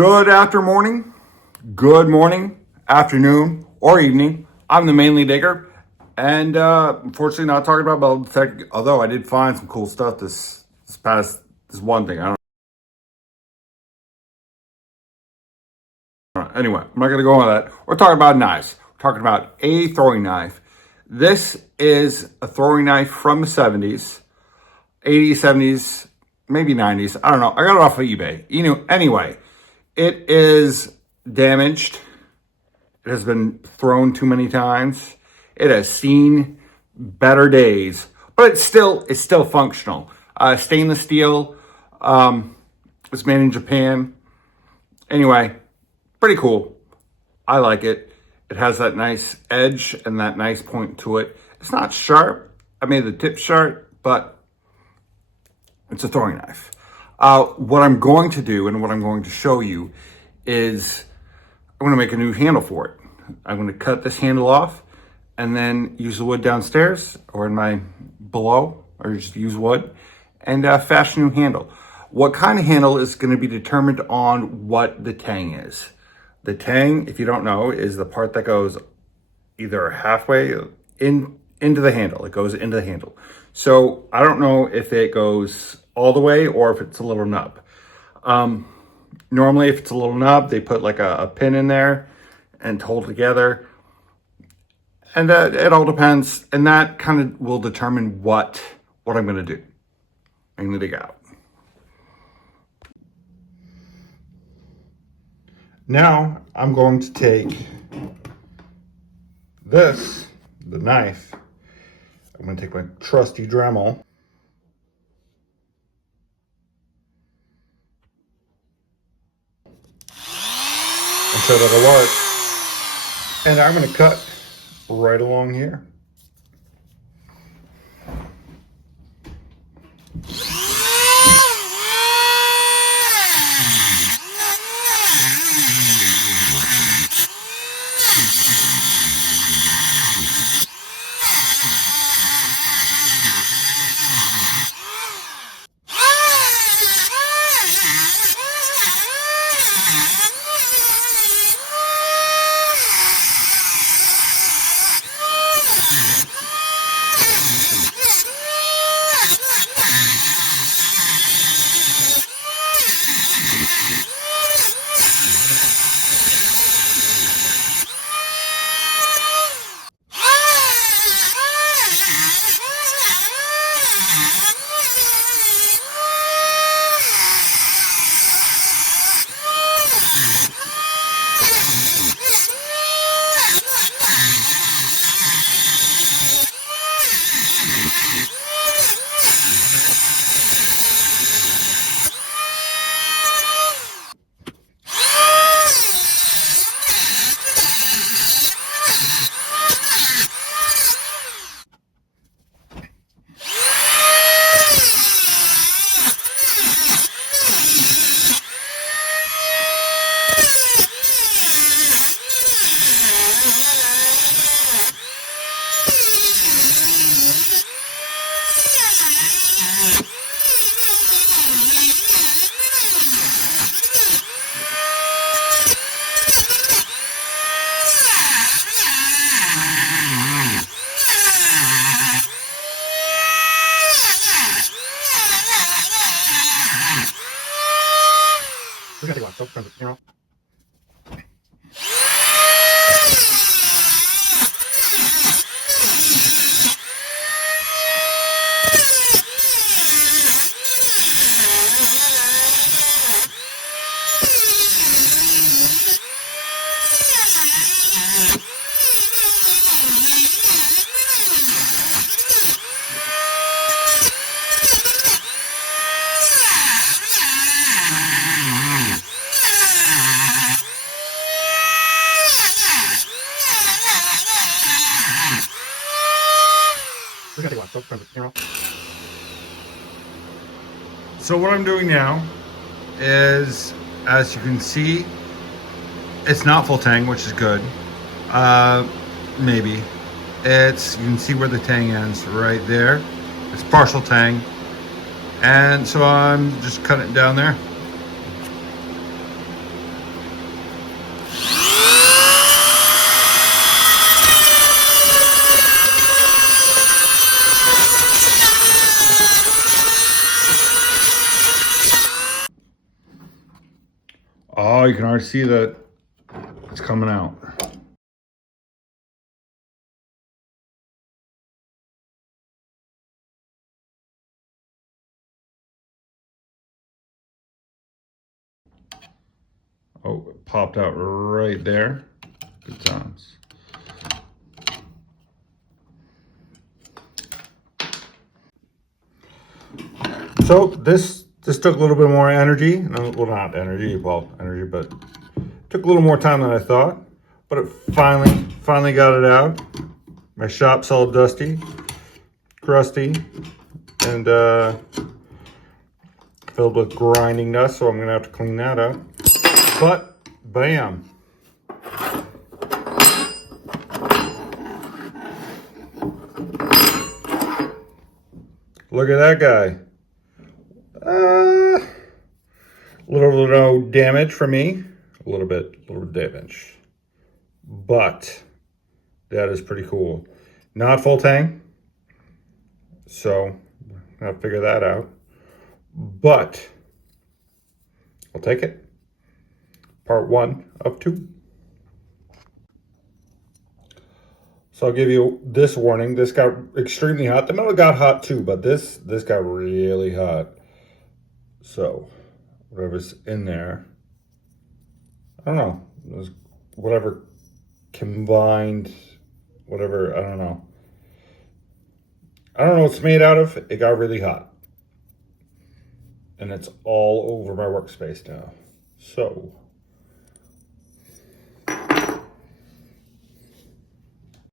Good morning, afternoon, or evening. I'm the Mainly Digger, and unfortunately, not talking about weld tech. Although I did find some cool stuff this one thing. I don't know. Anyway, I'm not gonna go on that. We're talking about knives. We're talking about a throwing knife. This is a throwing knife from the 70s, 80s, 70s, maybe 90s. I don't know. I got it off of eBay. Anyway, it is damaged. It has been thrown too many times. It has seen better days, but it's still functional. Stainless steel. It's made in Japan. Anyway, pretty cool. I like it. It has that nice edge and that nice point to it. It's not sharp. I made the tip sharp, but it's a throwing knife. What I'm going to do and what I'm going to show you is I'm going to make a new handle for it. I'm going to cut this handle off and then use the wood downstairs or in my below, or just use wood and fashion a new handle. What kind of handle is going to be determined on what the tang is. The tang, if you don't know, is the part that goes either halfway into the handle. It goes into the handle. So I don't know if it goes all the way or if it's a little nub. Normally, if it's a little nub, they put like a pin in there and hold together. And it all depends. And that kind of will determine what I'm going to do. I'm going to dig out. Now, I'm going to take the knife. I'm going to take my trusty Dremel. I'm sure that'll work. And I'm going to cut right along here. So what I'm doing now is, as you can see, it's not full tang, which is good. Maybe. You can see where the tang ends right there. It's partial tang. And so I'm just cutting it down there. Oh, you can already see that it's coming out. Oh, it popped out right there. Good times. So this took a little bit more energy. No, well, not energy, well, energy, but took a little more time than I thought. But it finally got it out. My shop's all dusty, crusty, and filled with grinding dust, so I'm gonna have to clean that up. But bam. Look at that guy. Little damage for me. A little bit damage. But that is pretty cool. Not full tank. So I'll figure that out. But I'll take it. Part 1 of 2. So I'll give you this warning. This got extremely hot. The metal got hot too, but this got really hot. So whatever's in there, I don't know. Whatever combined, whatever, I don't know. I don't know what it's made out of. It got really hot. And it's all over my workspace now. So